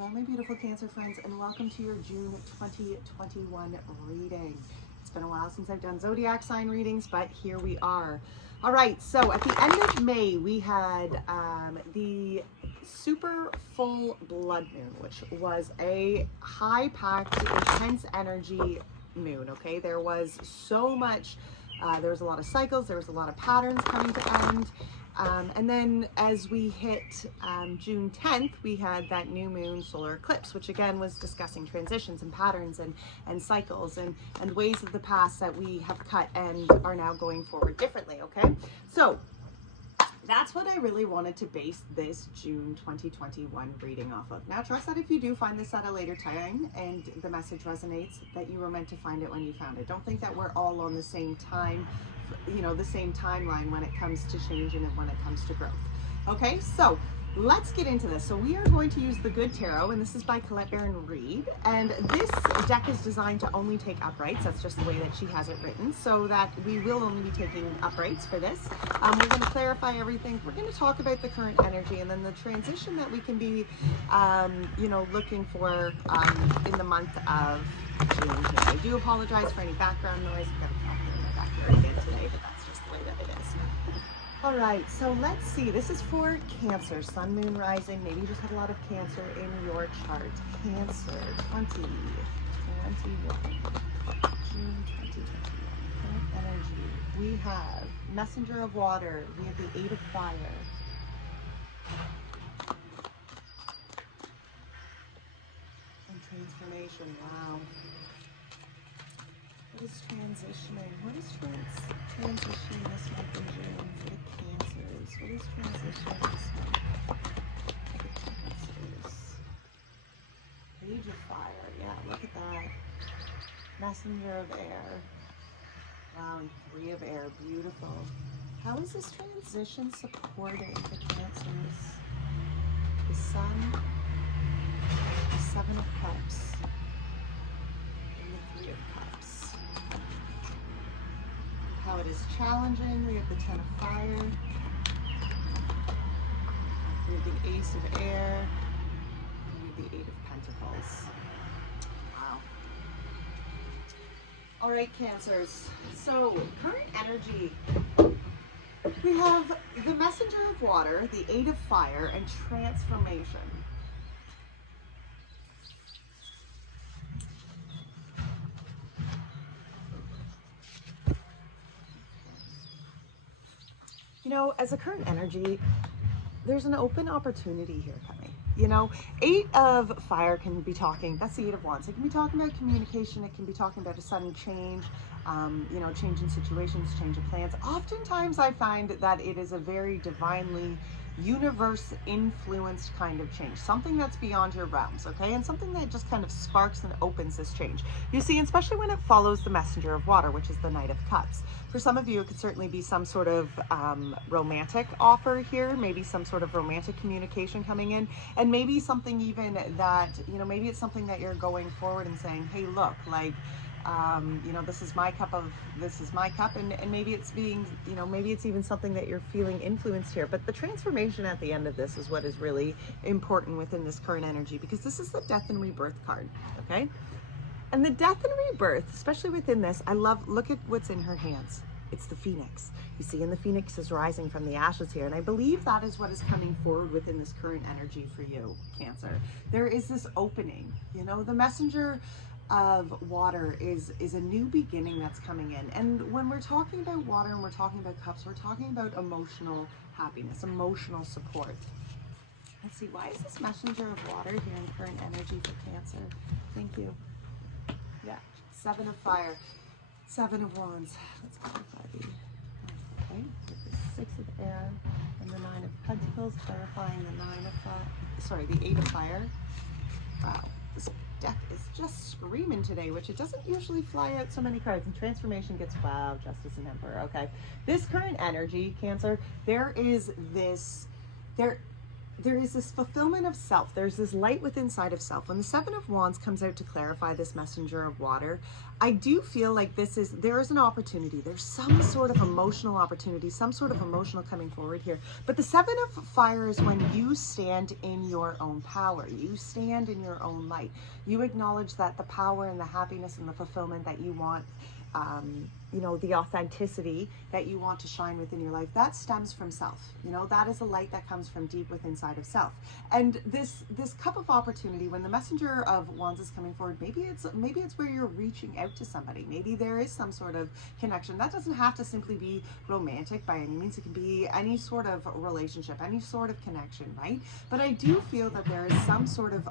Hello my beautiful Cancer friends, and welcome to your June 2021 reading. It's been a while since I've done zodiac sign readings, but here we are. All right, so at the end of May we had the super full blood moon, which was a high-packed, intense energy moon. Okay, there was so much, there was a lot of cycles, there was a lot of patterns coming to end. And then as we hit June 10th, we had that new moon solar eclipse, which again was discussing transitions and patterns and cycles and ways of the past that we have cut and are now going forward differently, okay? So that's what I really wanted to base this June 2021 reading off of. Now, trust that if you do find this at a later time and the message resonates, that you were meant to find it when you found it. Don't think that we're all on the same time, you know, the same timeline when it comes to change and when it comes to growth. Okay, so let's get into this. So we are going to use the Good Tarot, and this is by Colette Baron-Reid. And this deck is designed to only take uprights. That's just the way that she has it written, so that we will only be taking uprights for this. We're going to clarify everything. We're going to talk about the current energy and then the transition that we can be, you know, looking for in the month of June here. I do apologize for any background noise. I've got a tractor in my backyard again today, but that's just the way that it is. All right, so let's see. This is for Cancer, Sun, Moon, Rising. Maybe you just have a lot of Cancer in your chart. Cancer 2021, June 2021. Current energy. We have Messenger of Water. We have the Eight of Fire. And Transformation. Wow. What is transitioning? What is transitioning this month in June for the Cancers? What is transitioning this month for the Cancers? Page of Fire. Yeah, look at that. Messenger of Air. Wow, and Three of Air. Beautiful. How is this transition supporting the Cancers? The Sun, the Seven of Cups, and the Three of Cups. How it is challenging. We have the Ten of Fire. We have the Ace of Air. And we have the Eight of Pentacles. Wow. All right, Cancers. So, current energy. We have the Messenger of Water, the Eight of Fire, and Transformation. You know, as a current energy, there's an open opportunity here coming. You know, Eight of Fire can be talking, that's the Eight of Wands. It can be talking about communication. It can be talking about a sudden change, you know, change in situations, change of plans. Oftentimes I find that it is a very divinely universe influenced kind of change, something that's beyond your realms, okay, and something that just kind of sparks and opens this change. You see, especially when it follows the Messenger of Water, which is the Knight of Cups. For some of you, it could certainly be some sort of romantic offer here, maybe some sort of romantic communication coming in, and maybe something even that, you know, maybe it's something that you're going forward and saying, hey, look, like, you know, this is my cup, and maybe it's being, you know, maybe it's even something that you're feeling influenced here. But the transformation at the end of this is what is really important within this current energy, because this is the Death and Rebirth card, okay? And the Death and Rebirth, especially within this, I love, look at what's in her hands. It's the Phoenix. You see, and the Phoenix is rising from the ashes here. And I believe that is what is coming forward within this current energy for you, Cancer. There is this opening, you know, the Messenger of Water is a new beginning that's coming in. And when we're talking about water and we're talking about cups, we're talking about emotional happiness, emotional support. Let's see, why is this Messenger of Water here in current energy for Cancer? Thank you. Yeah, Seven of Fire, Seven of Wands. Let's clarify the, okay, with the Six of Air and the Nine of Pentacles, clarifying the Eight of Fire. Wow, this deck is just screaming today, which it doesn't usually fly out so many cards. And Transformation gets, wow, Justice and Emperor. Okay, this current energy, Cancer, there is this, there is this fulfillment of self. There's this light within inside of self. When the Seven of Wands comes out to clarify this messenger of water, I do feel like there is an opportunity. There's some sort of emotional opportunity, some sort of emotional coming forward here. But the Seven of Fire is when you stand in your own power. You stand in your own light. You acknowledge that the power and the happiness and the fulfillment that you want, you know, the authenticity that you want to shine within your life, that stems from self. You know, that is a light that comes from deep within inside of self. And this cup of opportunity, when the messenger of wands is coming forward, maybe it's where you're reaching out to somebody. Maybe there is some sort of connection. That doesn't have to simply be romantic by any means. It can be any sort of relationship, any sort of connection, right? But I do feel that there is some sort of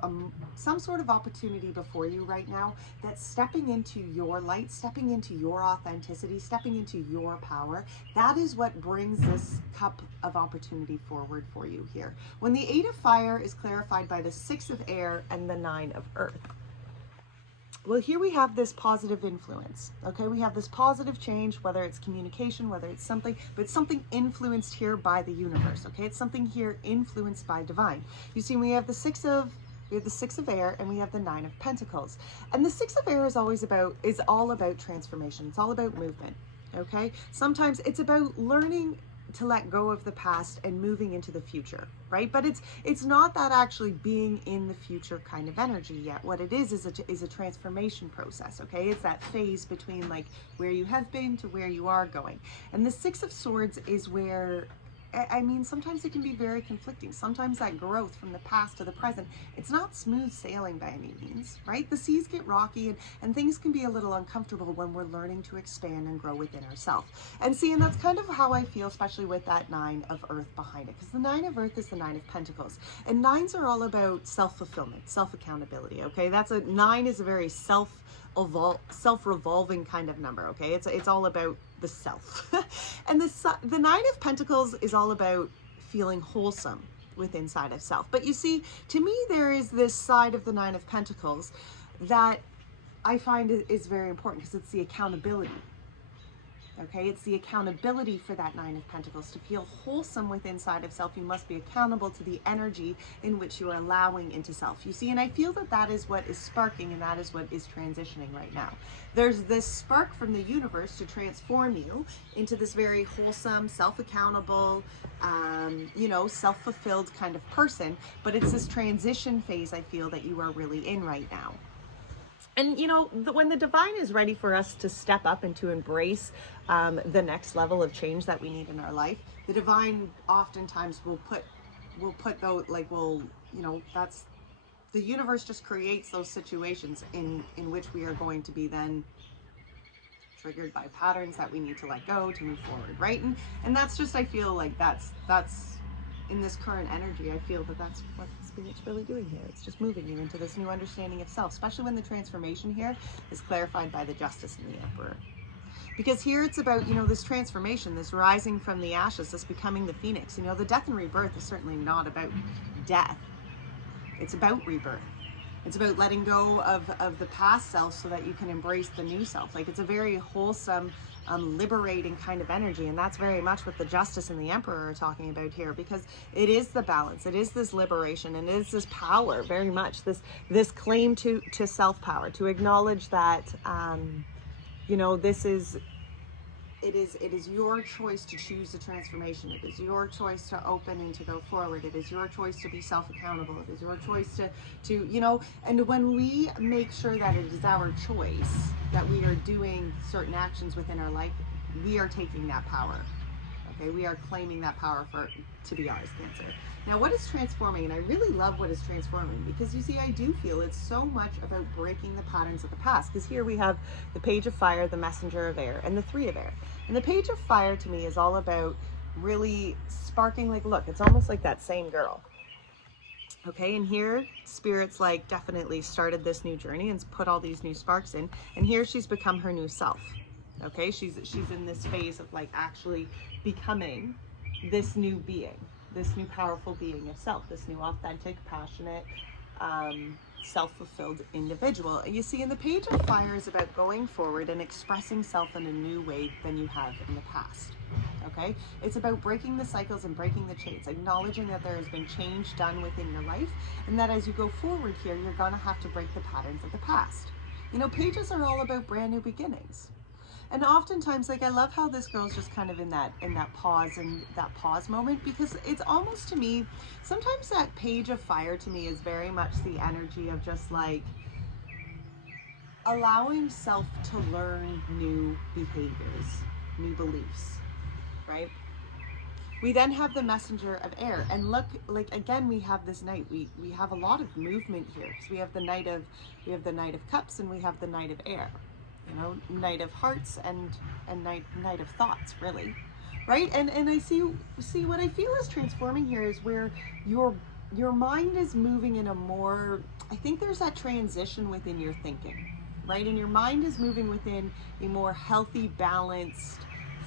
opportunity before you right now, that's stepping into your light, stepping into your authenticity, stepping into your power. That is what brings this cup of opportunity forward for you here. When the Eight of Fire is clarified by the Six of Air and the Nine of Earth. Well, here we have this positive influence, okay? We have this positive change, whether it's communication, whether it's something, but it's something influenced here by the universe, okay? It's something here influenced by divine. You see, we have the Six of Air and we have the Nine of Pentacles. And the Six of Air is all about transformation. It's all about movement, okay? Sometimes it's about learning to let go of the past and moving into the future, right? But it's not that actually being in the future kind of energy yet. What it is a transformation process, okay? It's that phase between like where you have been to where you are going. And the Six of Swords is where, I mean, sometimes it can be very conflicting. Sometimes that growth from the past to the present, it's not smooth sailing by any means, right? The seas get rocky and things can be a little uncomfortable when we're learning to expand and grow within ourselves. And see, and that's kind of how I feel, especially with that Nine of Earth behind it, because the Nine of Earth is the Nine of Pentacles. And nines are all about self-fulfillment, self-accountability, okay? Nine is a very self-revolving kind of number, okay? It's all about the self. And the Nine of Pentacles is all about feeling wholesome within inside of self. But you see, to me, there is this side of the Nine of Pentacles that I find is very important, because it's the accountability. Okay, it's the accountability for that Nine of Pentacles. To feel wholesome within inside of self, you must be accountable to the energy in which you are allowing into self. You see, and I feel that that is what is sparking, and that is what is transitioning right now. There's this spark from the universe to transform you into this very wholesome, self-accountable, you know, self-fulfilled kind of person. But it's this transition phase, I feel, that you are really in right now. And, you know, when the divine is ready for us to step up and to embrace the next level of change that we need in our life, the divine oftentimes will put those, like, you know, that's, the universe just creates those situations in which we are going to be then triggered by patterns that we need to let go to move forward, right? And that's just, I feel like that's in this current energy, I feel that that's what Spirit's really doing here. It's just moving you into this new understanding of self, especially when the transformation here is clarified by the Justice and the Emperor. Because here it's about, you know, this transformation, this rising from the ashes, this becoming the phoenix. You know, the death and rebirth is certainly not about death. It's about rebirth. It's about letting go of the past self so that you can embrace the new self. Like, it's a very wholesome, liberating kind of energy. And that's very much what the Justice and the Emperor are talking about here, because it is the balance. It is this liberation, and it is this power, very much this claim to self-power, to acknowledge that, you know, it is your choice to choose the transformation. It is your choice to open and to go forward. It is your choice to be self-accountable. It is your choice to, you know, and when we make sure that it is our choice, that we are doing certain actions within our life, we are taking that power. Okay, we are claiming that power to be ours, Cancer. Now, what is transforming? And I really love what is transforming, because you see, I do feel it's so much about breaking the patterns of the past. Because here we have the Page of Fire, the Messenger of Air, and the Three of Air. And the Page of Fire to me is all about really sparking, like, look, it's almost like that same girl. Okay, and here Spirit's like definitely started this new journey and put all these new sparks in. And here she's become her new self. Okay, she's in this phase of like actually becoming this new being, this new powerful being of self, this new authentic, passionate, self-fulfilled individual. You see, in the Page of Fire is about going forward and expressing self in a new way than you have in the past. Okay, it's about breaking the cycles and breaking the chains, acknowledging that there has been change done within your life, and that as you go forward here, you're gonna have to break the patterns of the past. You know, pages are all about brand new beginnings. And oftentimes, like, I love how this girl's just kind of in that pause and that pause moment, because it's almost, to me, sometimes that page of fire to me is very much the energy of just like allowing self to learn new behaviors, new beliefs, right? We then have the messenger of air, and look, like, again, we have this knight. We have a lot of movement here. So we have the knight of cups, and we have the knight of air. You know, knight of hearts and knight of thoughts, really, right? And I see what I feel is transforming here is where your mind is moving in a more, I think there's that transition within your thinking, right? And your mind is moving within a more healthy, balanced,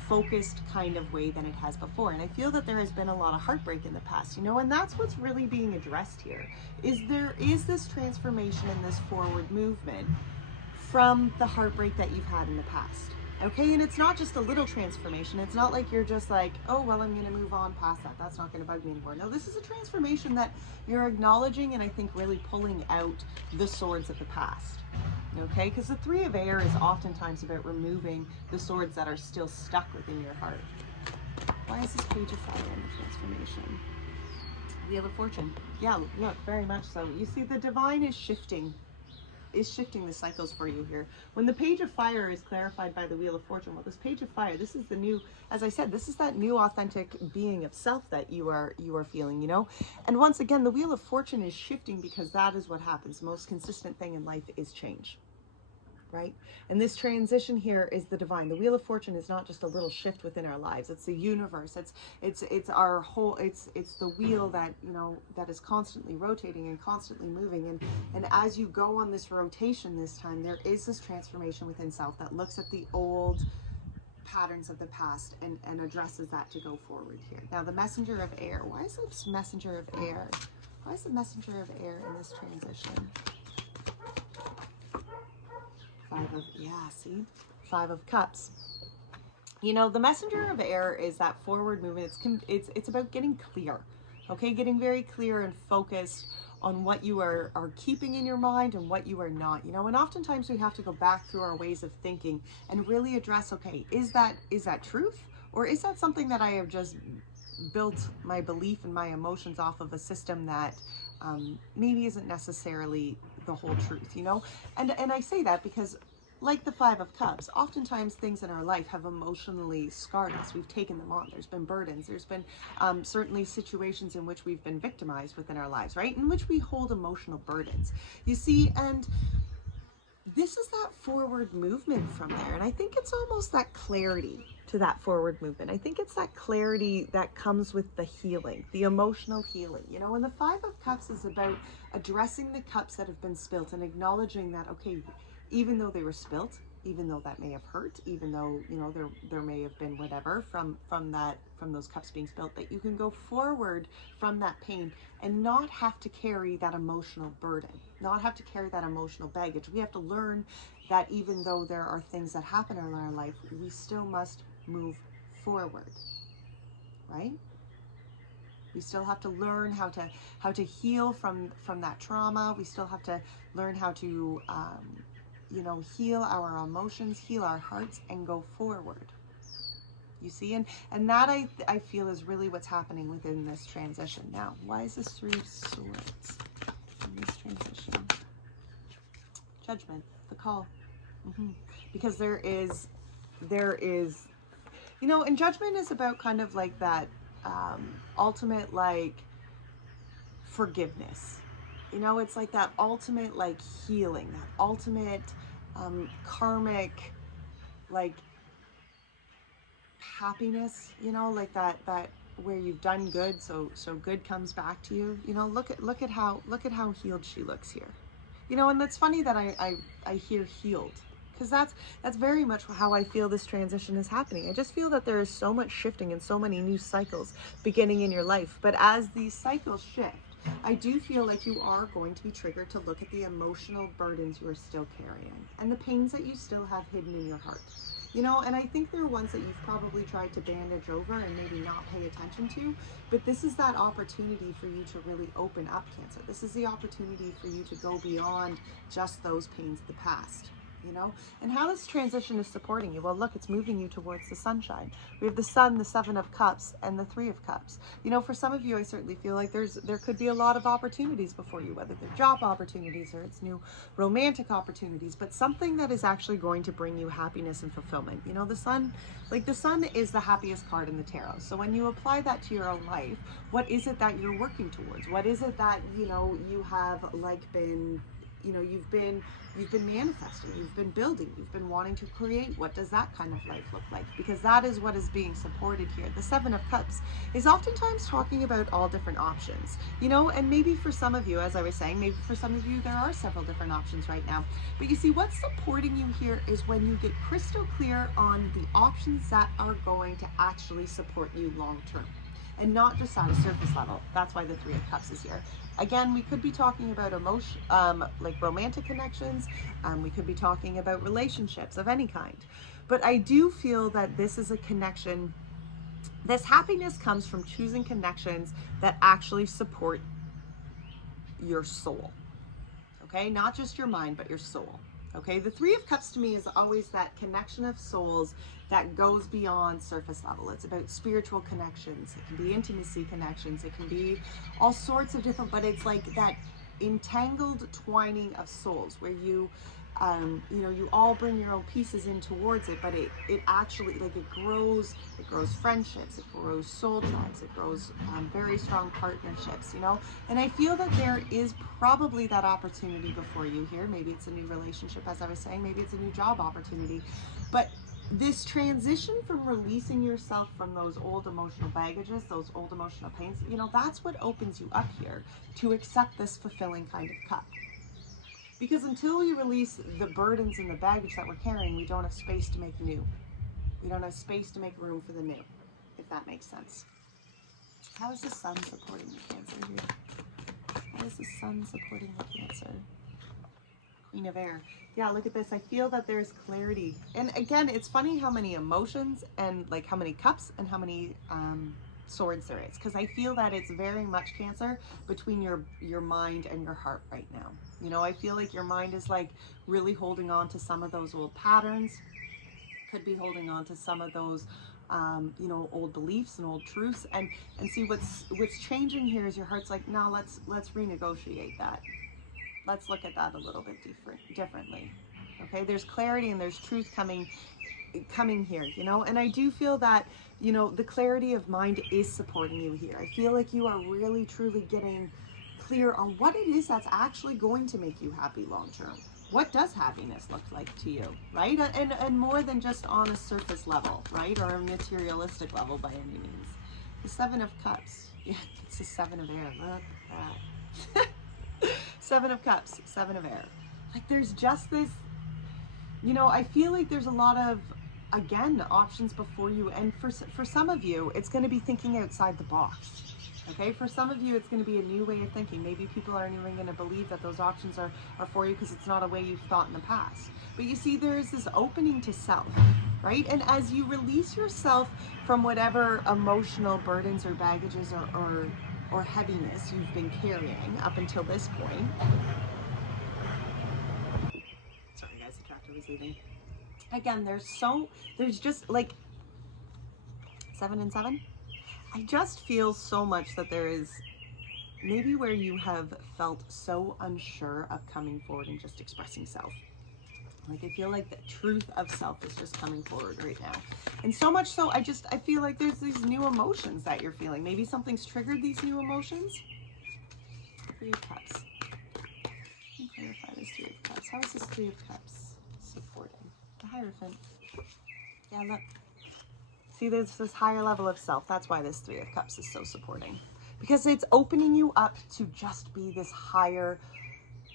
focused kind of way than it has before. And I feel that there has been a lot of heartbreak in the past, you know, and that's what's really being addressed here. There is this transformation and this forward movement from the heartbreak that you've had in the past. Okay, and it's not just a little transformation. It's not like you're just like, oh, well, I'm going to move on past that. That's not going to bug me anymore. No, this is a transformation that you're acknowledging and I think really pulling out the swords of the past. Okay, because the three of air is oftentimes about removing the swords that are still stuck within your heart. Why is this page of fire in the transformation? Wheel of Fortune. Yeah, look, very much so. You see, the divine is shifting the cycles for you here. When the page of fire is clarified by the Wheel of Fortune, well, this page of fire, this is the new, as I said, this is that new authentic being of self that you are feeling, you know. And once again, the Wheel of Fortune is shifting because that is what happens. The most consistent thing in life is change, right? And this transition here is the divine. The Wheel of Fortune is not just a little shift within our lives. It's the universe. It's our whole, it's the wheel that, you know, that is constantly rotating and constantly moving. And as you go on this rotation this time, there is this transformation within self that looks at the old patterns of the past and addresses that to go forward here. Now, the messenger of air. Why is this messenger of air? Why is the messenger of air in this transition? Five of cups. You know, the messenger of air is that forward movement. It's about getting clear, okay? Getting very clear and focused on what you are keeping in your mind and what you are not, you know. And oftentimes we have to go back through our ways of thinking and really address, okay, is that truth, or is that something that I have just built my belief and my emotions off of a system that maybe isn't necessarily the whole truth, you know? And I say that because, like the Five of Cups, oftentimes things in our life have emotionally scarred us. We've taken them on. There's been burdens. There's been certainly situations in which we've been victimized within our lives, right? In which we hold emotional burdens. You see, and this is that forward movement from there. And I think it's almost that clarity to that forward movement. I think it's that clarity that comes with the healing, the emotional healing, you know. And the Five of Cups is about addressing the cups that have been spilt and acknowledging that, okay, even though they were spilt, even though that may have hurt, even though, you know, there may have been whatever from those cups being spilt, that you can go forward from that pain and not have to carry that emotional burden, not have to carry that emotional baggage. We have to learn that even though there are things that happen in our life, we still must move forward, right? We still have to learn how to heal from that trauma. We still have to learn how to you know, heal our emotions, heal our hearts, and go forward. You see, and that I feel is really what's happening within this transition. Now, why is this Three of Swords in this transition? Judgment, the call. Because there is, you know, and judgment is about kind of like that ultimate, like, forgiveness. You know, it's like that ultimate, like, healing, that ultimate karmic, like, happiness, you know, like that where you've done good, so good comes back to you. You know, look at how healed she looks here. You know, and that's funny that I hear healed, because that's very much how I feel this transition is happening. I just feel that there is so much shifting and so many new cycles beginning in your life. But as these cycles shift, I do feel like you are going to be triggered to look at the emotional burdens you are still carrying and the pains that you still have hidden in your heart. you know, and I think they're ones that you've probably tried to bandage over and maybe not pay attention to, but this is that opportunity for you to really open up, Cancer. This is the opportunity for you to go beyond just those pains of the past. You know, and how this transition is supporting you. Well, look, it's moving you towards the sunshine. We have the Sun, the Seven of Cups, and the Three of Cups. You know, for some of you, I certainly feel like there could be a lot of opportunities before you, whether they're job opportunities or it's new romantic opportunities, but something that is actually going to bring you happiness and fulfillment. You know, the Sun, like the Sun is the happiest card in the tarot. So when you apply that to your own life, what is it that you're working towards? What is it that, you know, you have like been, you know, you've been manifesting, you've been building, you've been wanting to create. What does that kind of life look like? Because that is what is being supported here. The Seven of Cups is oftentimes talking about all different options, you know, and maybe for some of you, as I was saying, maybe for some of you, there are several different options right now. But you see, what's supporting you here is when you get crystal clear on the options that are going to actually support you long term, and not just at a surface level. That's why the Three of Cups is here. Again, we could be talking about emotion, like romantic connections. We could be talking about relationships of any kind. But I do feel that this is a connection. This happiness comes from choosing connections that actually support your soul. Okay, not just your mind, but your soul. Okay, the Three of Cups to me is always that connection of souls that goes beyond surface level. It's about spiritual connections. It can be intimacy connections. It can be all sorts of different, but it's like that entangled twining of souls where you, you know, you all bring your own pieces in towards it, but it actually, like, it grows friendships, it grows soul ties, it grows very strong partnerships, you know. And I feel that there is probably that opportunity before you here. Maybe it's a new relationship, as I was saying, maybe it's a new job opportunity, but this transition from releasing yourself from those old emotional baggages, those old emotional pains, you know, that's what opens you up here to accept this fulfilling kind of cup. Because until we release the burdens and the baggage that we're carrying, we don't have space to make new. We don't have space to make room for the new, if that makes sense. How is the Sun supporting the Cancer here? How is the Sun supporting the Cancer? Queen of Air. Yeah, look at this. I feel that there's clarity. And again, it's funny how many emotions and like how many cups and how many swords there is, because I feel that it's very much, Cancer, between your mind and your heart right now. You know, I feel like your mind is like really holding on to some of those old patterns, could be holding on to some of those you know, old beliefs and old truths, and see what's changing here is your heart's like, no, let's renegotiate that. Let's look at that a little bit differently. Okay, there's clarity and there's truth coming here, you know. And I do feel that, you know, the clarity of mind is supporting you here. I feel like you are really truly getting clear on what it is that's actually going to make you happy long term. What does happiness look like to you, right? And more than just on a surface level, right, or a materialistic level by any means. The Seven of Cups, yeah, it's the Seven of Air. Look at that. Seven of Cups, Seven of Air. Like, there's just this, you know, I feel like there's a lot of, again, options before you. And for some of you, it's going to be thinking outside the box. Okay, for some of you, it's going to be a new way of thinking. Maybe people aren't even going to believe that those options are for you because it's not a way you've thought in the past. But you see, there is this opening to self, right? And as you release yourself from whatever emotional burdens or baggages or heaviness you've been carrying up until this point. Sorry guys, the tractor was leaving. Again, there's just like 7 and 7. I just feel so much that there is maybe where you have felt so unsure of coming forward and just expressing self. Like, I feel like the truth of self is just coming forward right now. And so much so, I feel like there's these new emotions that you're feeling. Maybe something's triggered these new emotions. Three of Cups. Let me clarify this Three of Cups. How is this Three of Cups supporting? The Hierophant. Yeah, look. See, there's this higher level of self. That's why this Three of Cups is so supporting. Because it's opening you up to just be this higher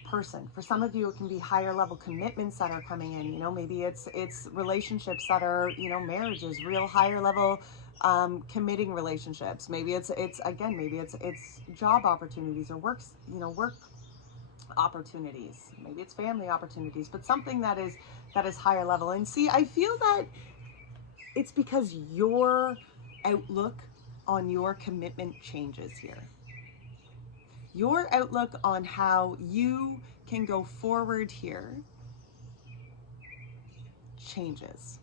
person. For some of you, it can be higher level commitments that are coming in. You know, maybe it's relationships that are, you know, marriages, real higher level committing relationships. Maybe it's again, maybe it's job opportunities or work opportunities. Maybe it's family opportunities, but something that is higher level. And see, I feel that it's because your outlook on your commitment changes here. Your outlook on how you can go forward here changes.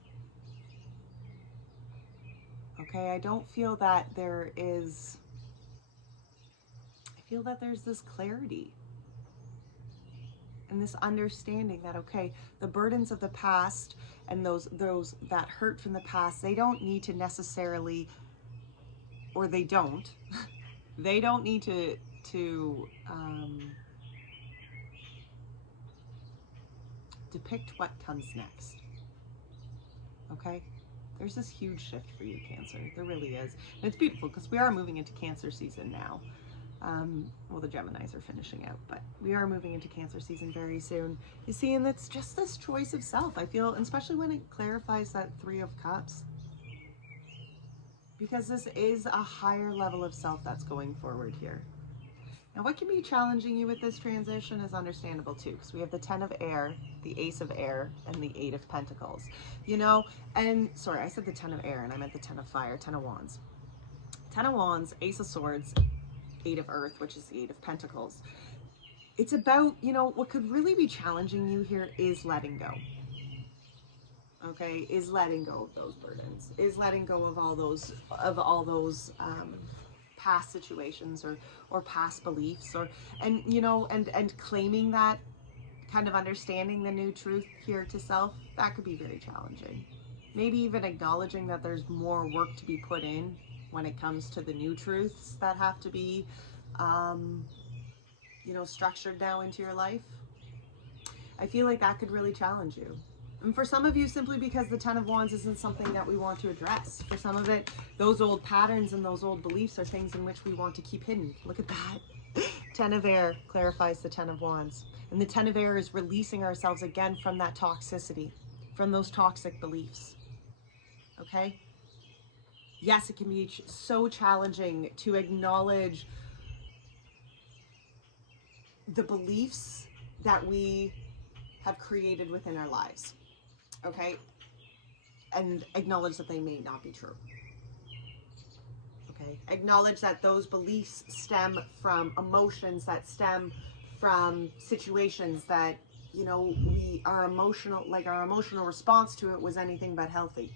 Okay, I don't feel that there is, I feel that there's this clarity and this understanding that, okay, the burdens of the past and those that hurt from the past, they don't need to necessarily, or they don't they don't need to depict what comes next. Okay, there's this huge shift for you, Cancer. There really is. And it's beautiful because we are moving into Cancer season now. Well, the Geminis are finishing out, but we are moving into Cancer season very soon. You see, and it's just this choice of self, I feel, and especially when it clarifies that Three of Cups. Because this is a higher level of self that's going forward here. Now, what can be challenging you with this transition is understandable too, because we have the Ten of Air, the Ace of Air, and the Eight of Pentacles. You know, and sorry, I said the Ten of Air, and I meant the Ten of Fire, Ten of Wands. Ten of Wands, Ace of Swords, Eight of Earth, which is the Eight of Pentacles. It's about, you know, what could really be challenging you here is letting go. Okay, is letting go of those burdens, is letting go of all those past situations or past beliefs, and you know, and claiming that, kind of understanding the new truth here to self. That could be very challenging. Maybe even acknowledging that there's more work to be put in when it comes to the new truths that have to be you know, structured now into your life. I feel like that could really challenge you. And for some of you, simply because the Ten of Wands isn't something that we want to address. For some of it, those old patterns and those old beliefs are things in which we want to keep hidden. Look at that. Ten of Air clarifies the Ten of Wands. And the Ten of Air is releasing ourselves again from that toxicity, from those toxic beliefs. Okay? Yes, it can be so challenging to acknowledge the beliefs that we have created within our lives. Okay? And acknowledge that they may not be true. Okay? Acknowledge that those beliefs stem from emotions, that stem from situations that, you know, our emotional response to it was anything but healthy.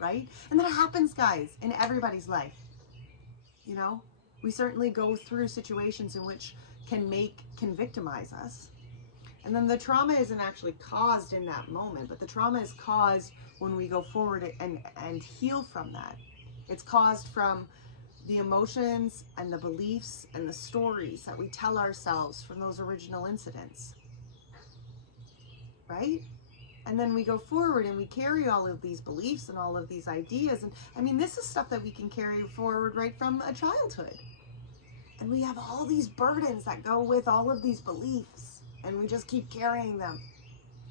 Right? And that happens, guys, in everybody's life. You know? We certainly go through situations in which can victimize us. And then the trauma isn't actually caused in that moment, but the trauma is caused when we go forward and heal from that. It's caused from the emotions and the beliefs and the stories that we tell ourselves from those original incidents. Right? And then we go forward and we carry all of these beliefs and all of these ideas. And I mean, this is stuff that we can carry forward right from a childhood. And we have all these burdens that go with all of these beliefs. And we just keep carrying them.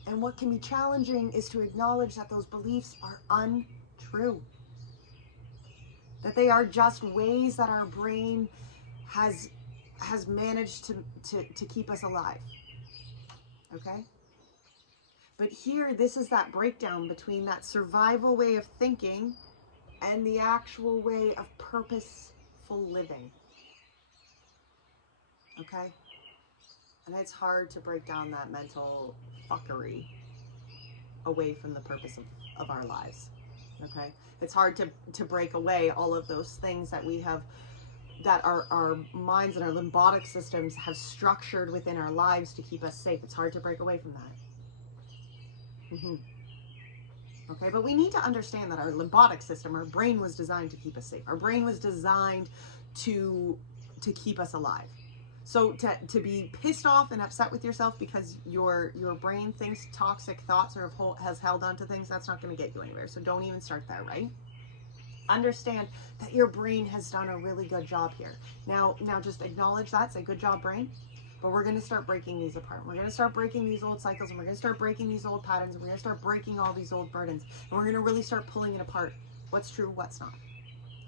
And what can be challenging is to acknowledge that those beliefs are untrue. That they are just ways that our brain has managed to keep us alive. Okay? But here, this is that breakdown between that survival way of thinking and the actual way of purposeful living. Okay? And it's hard to break down that mental fuckery away from the purpose of our lives. Okay? It's hard to break away all of those things that we have, that our minds and our limbic systems have structured within our lives to keep us safe. It's hard to break away from that. Okay, but we need to understand that our limbic system, our brain was designed to keep us safe. Our brain was designed to keep us alive. So to be pissed off and upset with yourself because your brain thinks toxic thoughts or has held on to things, that's not going to get you anywhere. So don't even start there, right? Understand that your brain has done a really good job here. Now just acknowledge that. Say, good job, brain. But we're going to start breaking these apart. We're going to start breaking these old cycles, and we're going to start breaking these old patterns, and we're going to start breaking all these old burdens. And we're going to really start pulling it apart. What's true, what's not.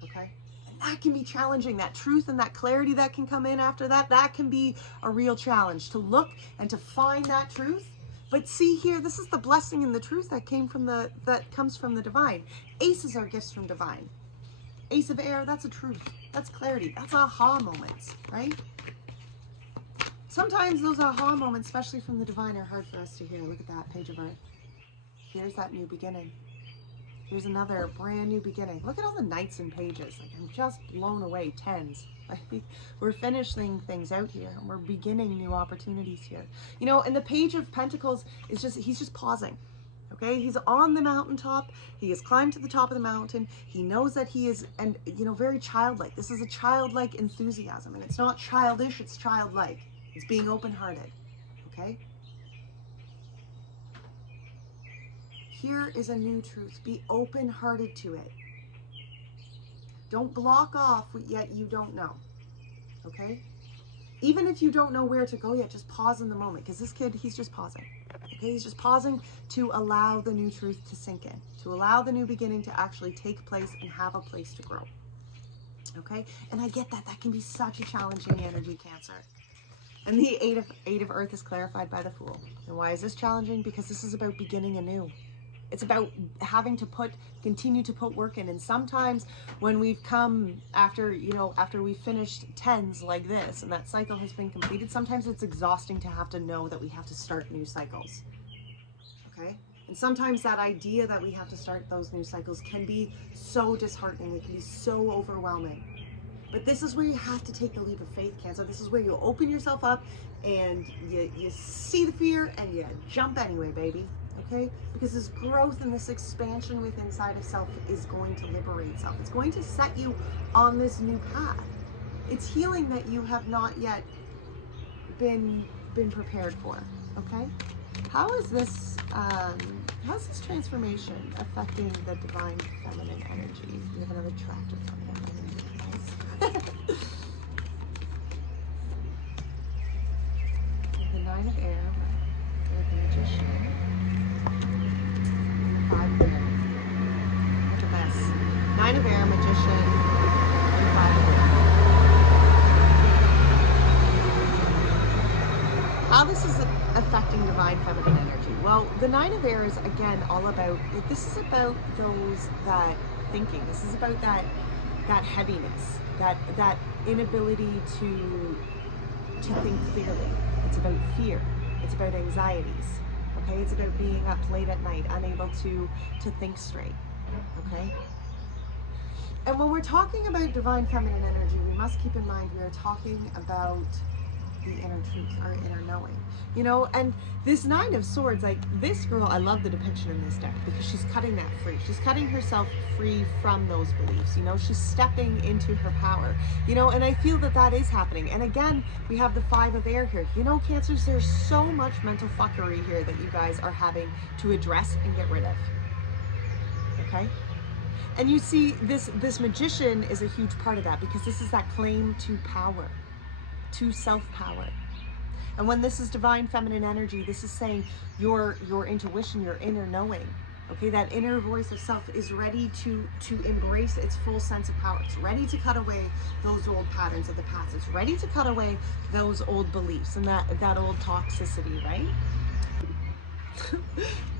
Okay? And That can be challenging. That truth and that clarity that can come in after that, that can be a real challenge to look and to find that truth. But see here, this is the blessing and the truth that comes from the divine. Aces are gifts from divine. Ace of air, that's a truth. That's clarity. That's aha moments, right? Sometimes those aha moments, especially from the divine, are hard for us to hear. Look at that page of earth. Here's that new beginning. Here's another brand new beginning. Look at all the knights and pages. Like, I'm just blown away. Tens. Like, we're finishing things out here, and we're beginning new opportunities here. You know, and the page of pentacles is just, he's just pausing. Okay, he's on the mountaintop. He has climbed to the top of the mountain. He knows that he is, and you know, very childlike. This is a childlike enthusiasm, and it's not childish, it's childlike. It's being open-hearted. Okay? Here is a new truth. Be open-hearted to it. Don't block off what yet you don't know. Okay? Even if you don't know where to go yet, just pause in the moment. Because this kid, he's just pausing. Okay? He's just pausing to allow the new truth to sink in. To allow the new beginning to actually take place and have a place to grow. Okay? And I get that. That can be such a challenging energy, Cancer. And the eight of earth is clarified by the Fool. And why is this challenging? Because this is about beginning anew. It's about having to continue to put work in. And sometimes when we've come after we've finished tens like this, and that cycle has been completed, sometimes it's exhausting to have to know that we have to start new cycles. Okay? And sometimes that idea that we have to start those new cycles can be so disheartening. It can be so overwhelming. But this is where you have to take the leap of faith, Cancer. This is where you open yourself up and you see the fear and you jump anyway, baby. Okay? Because this growth and this expansion within inside of self is going to liberate self. It's going to set you on this new path. It's healing that you have not yet been prepared for. Okay? How is this transformation affecting the divine feminine energy? We have another tractor coming up. The Nine of Air, the Magician, and the Five of Air. Look at this. Nine of Air, Magician, and Five of Air. How this is affecting divine feminine energy? Well, the Nine of Air is, again, all about, this is about those that thinking. This is about that heaviness, that inability to think clearly. It's about fear. It's about anxieties. Okay? It's about being up late at night, unable to think straight. Okay? And when we're talking about divine feminine energy, we must keep in mind we are talking about the inner truth, our inner knowing. You know, and this Nine of Swords, like this girl, I love the depiction in this deck because she's cutting that free. She's cutting herself free from those beliefs. You know, she's stepping into her power. You know, and I feel that that is happening. And again, we have the Five of Air here. You know, Cancers, there's so much mental fuckery here that you guys are having to address and get rid of. Okay? And you see, this Magician is a huge part of that because this is that claim to power, to self-power. And when this is divine feminine energy, this is saying your intuition, your inner knowing, okay, that inner voice of self is ready to embrace its full sense of power. It's ready to cut away those old patterns of the past. It's ready to cut away those old beliefs and that old toxicity, right?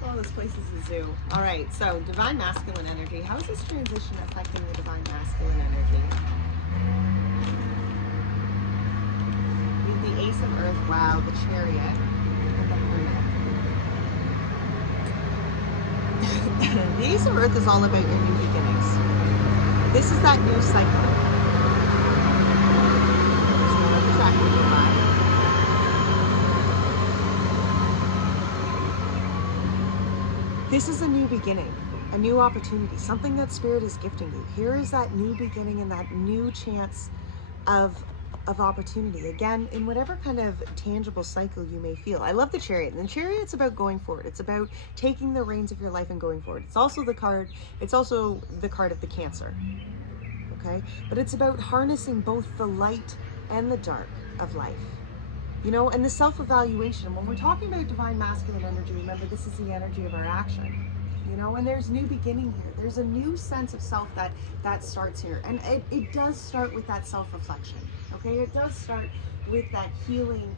Oh, this place is a zoo. All right, so divine masculine energy. How is this transition affecting the divine masculine energy? The Ace of Earth, wow, the Chariot, and the Hermit. The Ace of Earth is all about your new beginnings. This is that new cycle. This is a new beginning, a new opportunity, something that Spirit is gifting you. Here is that new beginning and that new chance of opportunity, again, in whatever kind of tangible cycle you may feel. I love the Chariot, and the Chariot's about going forward. It's about taking the reins of your life and going forward. It's also the card of the Cancer, okay? But it's about harnessing both the light and the dark of life, you know, and the self-evaluation. When we're talking about divine masculine energy, remember, this is the energy of our action. you know, and there's new beginning here. There's a new sense of self that starts here. And it does start with that self-reflection, okay? It does start with that healing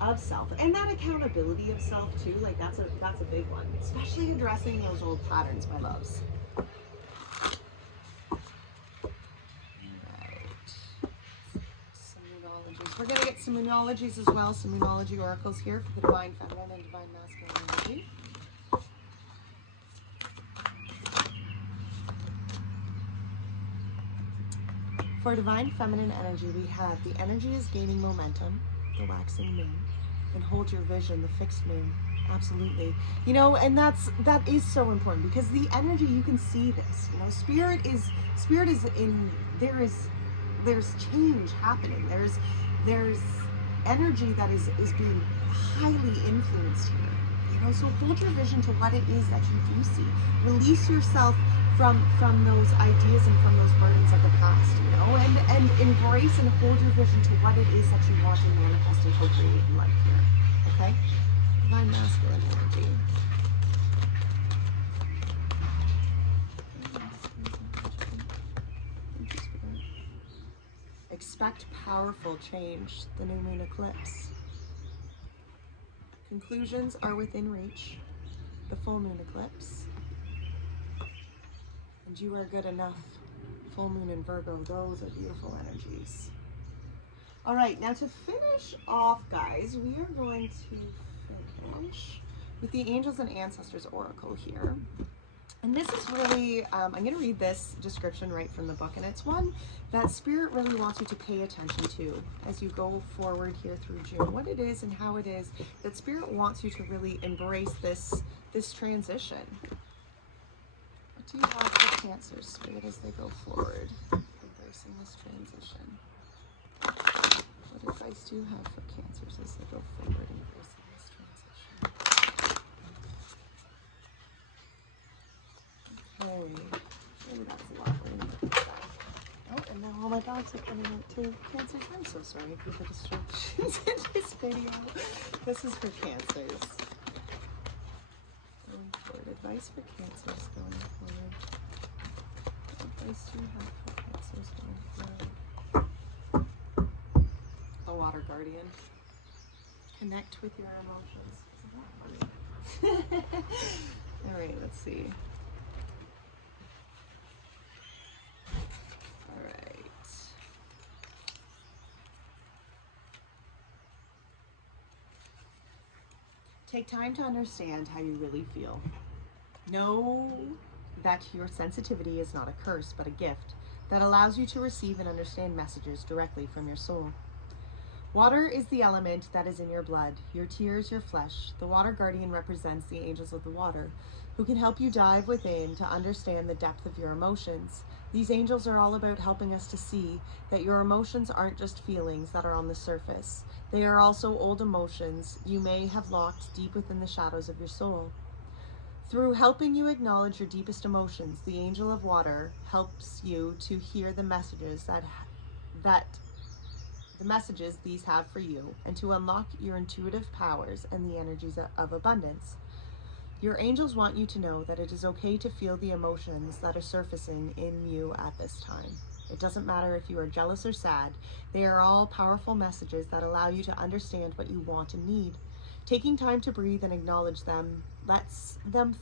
of self and that accountability of self too. Like that's a big one, especially addressing those old patterns, my loves. We're going to get some Moonologies as well, some Moonology oracles here for the Divine Feminine and Divine Masculine energy. For Divine Feminine energy, we have the energy is gaining momentum, the waxing moon, and hold your vision, the fixed moon. Absolutely. You know, and that is so important because the energy, you can see this, you know, spirit is in, there's change happening. There's energy that is being highly influenced here. You know, so hold your vision to what it is that you do see. Release yourself from those ideas and from those burdens of the past, you know, and embrace and hold your vision to what it is that you want to manifest and co-create in life here. Okay? Divine Masculine energy. Expect powerful change, the new moon eclipse. Conclusions are within reach, the full moon eclipse. And you are good enough, full moon in Virgo. Those are beautiful energies. All right, now to finish off, guys, we are going to finish with the Angels and Ancestors Oracle here. And this is really, I'm going to read this description right from the book, and it's one that Spirit really wants you to pay attention to as you go forward here through June. What it is and how it is that Spirit wants you to really embrace this transition. What do you have for Cancer, Spirit, as they go forward, embracing this transition? What advice do you have for Cancers as they go forward, embracing this transition? Okay. Oh, that's a lot. Oh, and now all my dogs are coming out too. Cancers, I'm so sorry for the distractions in this video. This is for Cancers. Going forward. Advice for Cancers going forward. What advice do you have for Cancers going forward? A Water Guardian. Connect with your emotions. Isn't that funny? All right, let's see. All right. Take time to understand how you really feel. Know that your sensitivity is not a curse, but a gift that allows you to receive and understand messages directly from your soul. Water is the element that is in your blood, your tears, your flesh. The Water Guardian represents the angels of the water, who can help you dive within to understand the depth of your emotions. These angels are all about helping us to see that your emotions aren't just feelings that are on the surface. They are also old emotions you may have locked deep within the shadows of your soul. Through helping you acknowledge your deepest emotions, the angel of water helps you to hear the messages the messages these have for you, and to unlock your intuitive powers and the energies of abundance. Your angels want you to know that it is okay to feel the emotions that are surfacing in you at this time. It doesn't matter if you are jealous or sad. They are all powerful messages that allow you to understand what you want and need. Taking time to breathe and acknowledge them lets them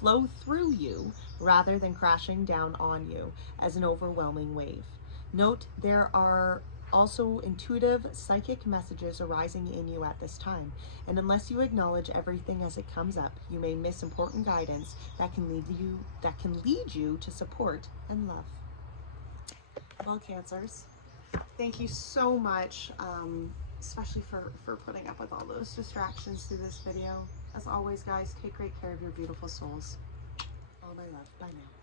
flow through you rather than crashing down on you as an overwhelming wave. Note there are also intuitive psychic messages arising in you at this time, and unless you acknowledge everything as it comes up, you may miss important guidance that can lead you to support and love. Well, Cancers, thank you so much, especially for putting up with all those distractions through this video. As always, guys, take great care of your beautiful souls. All my love. Bye now.